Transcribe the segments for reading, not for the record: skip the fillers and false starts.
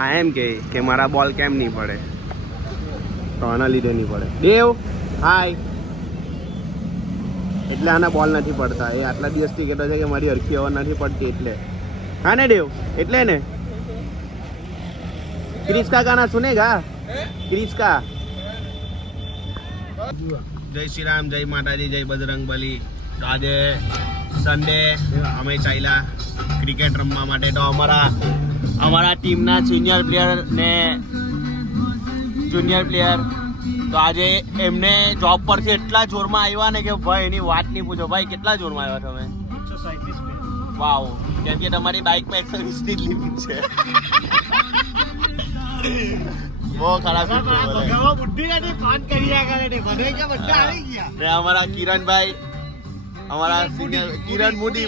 આ એમ કે મારા બોલ કેમ નહીં પડે, તો આના લીધે નહીં પડે. દેવ હાય, એટલે આના બોલ નથી પડતા. એ આટલા દિવસથી કહેતો છે કે મારી હરખી હવા નથી પડતી એટલે. હા ને દેવ, એટલે ને ક્રિસ્કા ગાના સુનેગા ક્રિસ્કા. જય શ્રી રામ, જય માતાજી, જય બજરંગ બલી. તો આજે સન્ડે અમે ચાલ્યા ક્રિકેટ રમવા માટે. તો અમારા ટીમના સિનિયર પ્લેયર ને જુનિયર પ્લેયર તો આજે એમને જોબ પરથી એટલા જોરમાં આવ્યા ને કે ભાઈ એની વાત નહીં પૂછો. ભાઈ કેટલા જોરમાં આવ્યા તમે? 137. વાવ, કેમ કે તમારી બાઇકમાં 120 ની લિમિટ છે. બહુ ખરાબ. અમારા કિરણભાઈ, અમારા સિનિયર કિરણ મોદી.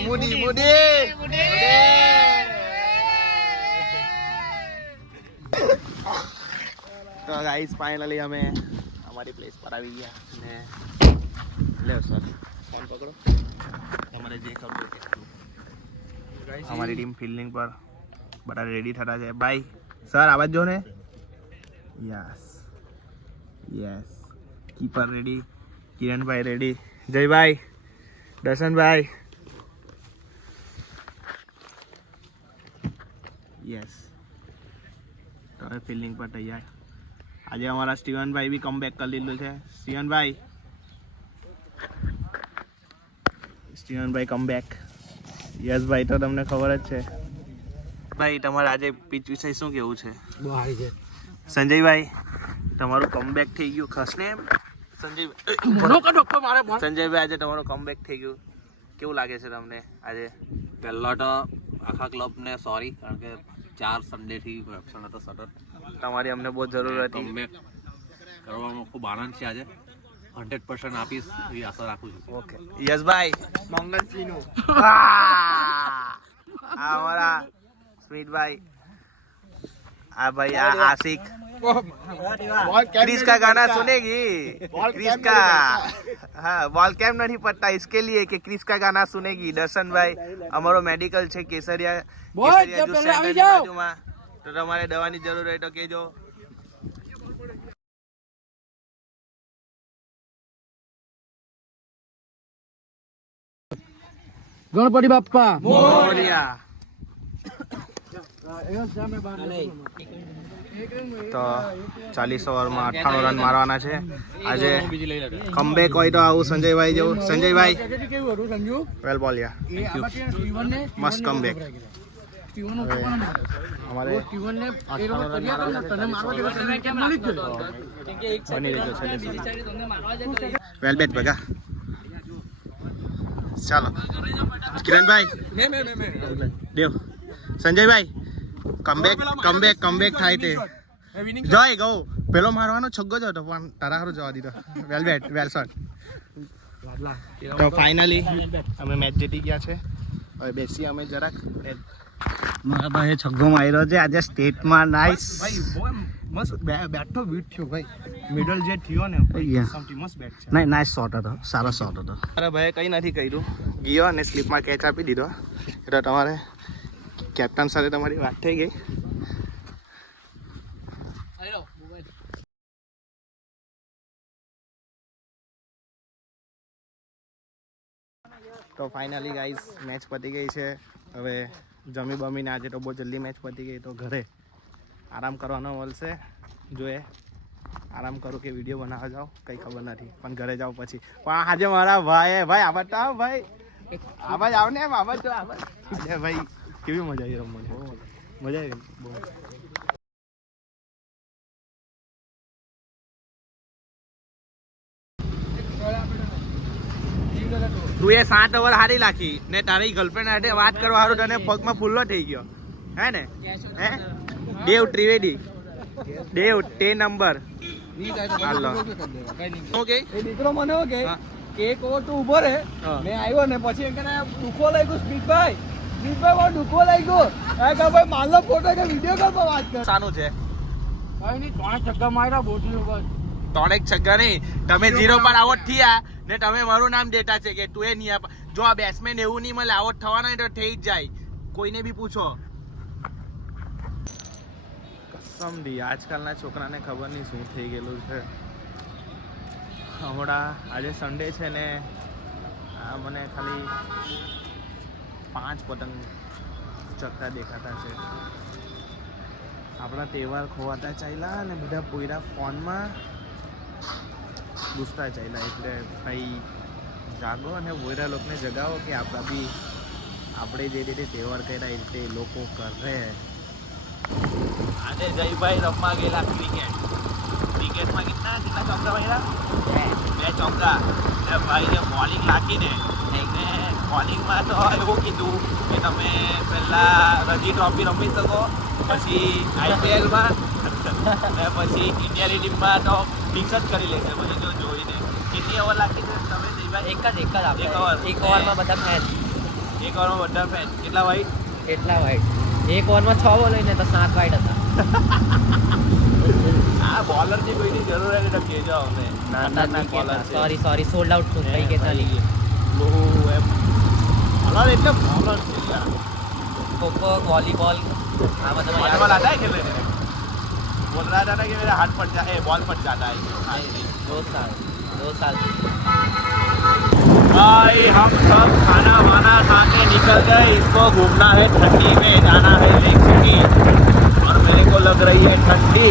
તો ગાઈસ ફાઇનલી અમે અમારી પ્લેસ પર આવી ગયા ને લે સર ફોન પકડો, તમારે જે કરવું છે. અમારી ટીમ ફિલ્ડિંગ પર બધા રેડી થતા છે. ભાઈ સર આવાજ જો ને. Yes keeper ready, Kiranbhai ready, Jaybhai, Darshanbhai. Yes તો હવે ફિલ્ડિંગ પર તૈયાર. આજે અમારા સ્ટીવનભાઈ બી કમબેક કરી લીધું છે. સ્ટીવનભાઈ કમબેક. યસ ભાઈ, તો તમને ખબર જ છે. ભાઈ તમારે આજે પીચ વિષય શું કેવું છે? બહુ સારી છે. સંજયભાઈ તમારું કમબેક થઈ ગયું ખસ ને એમ? સંજયભાઈ આજે તમારું કમબેક થઈ ગયું, કેવું લાગે છે તમને આજે? પહેલા તો આખા ક્લબને સોરી, કારણ કે 4 સન્ડેથી એબસન્ટ હતો સતત. તમારી અમને બહુ જરૂર હતી. કમબેક કરવામાં ખૂબ આનંદ છે. આજે 100% આપીશ એવી આશા રાખું છું. ઓકે યશભાઈ, મંગલસિંહનું અમારા સ્મિતભાઈ, આ ભાઈ આ આशिक क्रिस का गाना सुनेगी क्रिस का. हाँ, बॉल कैम नहीं पड़ता इसके लिए कि क्रिस का गाना सुनेगी. दर्शन भाई અમારો મેડિકલ છે કેસરિયા જ્યુસ સેન્ટરની બાજુમાં, તો તમારે દવાની જરૂર હોય તો કહેજો. ગણપતિ બાપ્પા મોરિયા. તો 40 ઓવરમાં 98 રન મારવાના છે. આજે કમબેક હોય તો આવું સંજયભાઈ જેવું. સંજયભાઈ વેલ બોલ યા, મસ્ત કમબેક. અમારે વેલ બેટ ભગા. ચાલો કિરણભાઈ, દેવ, સંજયભાઈ કમબેક થાય તે જય ગૌ. પેલો મારવાનો છગ્ગો જ હતો પણ તારા હારું જવા દીધો. વેલ બેટ, વેલ શોટ. તો ફાઇનલી અમે મેચ જીતી ગયા છે. હવે બેસી અમે જરાક. મારા ભાઈ છગ્ગો માર્યો છે આજે સ્ટેટમાં. નાઈસ ભાઈ મસ્ત બેટો બીટ થયો ભાઈ. મિડલ જે થયો ને સૌથી મસ્ત બેટ છે. નહીં, નાઈસ શોટ હતો, સારો શોટ હતો. મારા ભાઈએ કંઈ નથી કર્યું, ગયો અને સ્લીપમાં કેચ આપી દીધો. એટલે તમારે કેપ્ટન સાથે તમારી વાત થઈ ગઈ. તો ફાઇનલી ગાઈઝ મેચ પતી ગઈ છે. હવે જમી બમીને આજે તો બહુ જલ્દી મેચ પતી ગઈ, તો ઘરે આરામ કરવાનો મળશે. જોઈએ આરામ કરું કે વિડીયો બનાવવા જાઉં કંઈ ખબર નથી, પણ ઘરે જાઉં પછી. પણ આજે મારા ભાઈ આવાજ તો આવ ભાઈ, આવાજ આવ ને એમ આવાજ તો આવાજ. ભાઈ કેવી મજા આવી રમવાની, મજા આવી બહુ. તું એ 7 ઓવર હારી નાખી ને તારી ગર્લફ્રેન્ડ સાથે વાત કરવા હારું તને પગમાં ફૂલ્લો થઈ ગયો હે ને? હે દેવ ત્રિવેદી, દેવ 10 નંબર. હાલો ઓકે દીકરો મને ઓકે એક ઓવર તો ઉભો રહે, મેં આવ્યો ને પછી એમ કે દુખો લાગ્યો. સ્મિતભાઈ બહુ દુખો લાગ્યો. ભાઈ મારલો ફોટો કે વિડીયો કોલ પર વાત કર. સાનું છે ભાઈ ની 3 છગ્ગા માર્યા બોટી ઉપર. 3 છગ્ગા નહીં, તમે 0 પર આઉટ થયા ને તમે મારું નામ દેતા છે કે તું એ નહીં. જો આ બેટ્સમેન એવું નહીં મળે, આઉટ થવાના તો થઈ જ જાય. કોઈને બી પૂછો. સમજી આજકાલના છોકરાને ખબર નહીં શું થઈ ગયેલું છે. હમણાં આજે સન્ડે છે ને આ મને ખાલી 5 પતંગ ચગતા દેખાતા છે. આપણા તહેવાર ખોવાતા ચાલ્યા અને બધા પોયરા ફોનમાં ઘૂસતા ચાલ્યા. એટલે ભાઈ જાગો અને પોયરા લોકોને જગાવો કે આપણે જે રીતે તહેવાર કર્યા એ રીતે લોકો કરે. આજે જયભાઈ રમવા ગયેલા ક્રિકેટમાં કેટલા ચોક્કા માર્યા? 2 ચોક્કા. ભાઈને બોલિંગ લાગીને બોલિંગમાં તો એવું કીધું કે તમે પહેલાં રણજી ટ્રોફી રમી શકો, પછી IPLમાં અને પછી ઇન્ડિયાની ટીમમાં તો ફિક્સ જ કરી લેશે. પછી જો જોઈને કેટલી ઓવર લાગી છે તમે જયભાઈ? એક જ એક ઓવરમાં બધા ફેન. એક ઓવરમાં બધા ફેન. કેટલા વાઇટ? એટલા વાઇટ. એક ઓવરમાં 6 બોલ હોય ને તો 7 વાઇટ હતા. આ બોલરની કોઈની જરૂર નથી તો કહેજો અમને. નાના બોલર છે. સોરી સોલ્ડ આઉટ છું કઈ કેતા નહીં. લોહો એમ બોલર એટલે બોલર છે યાર. ખોખો વોલીબॉल આ બધા वॉलीबॉल आता है खेलने में? बोल रहा था ना कि मेरा हाथ फट जाता है, बॉल फट जाता है. 2 साल भाई हम सब खाना वाना खा के निकल गए. इसको घूमना है ठंडी में, जाना है लेक सिटी और मेरे को लग रही है ठंडी.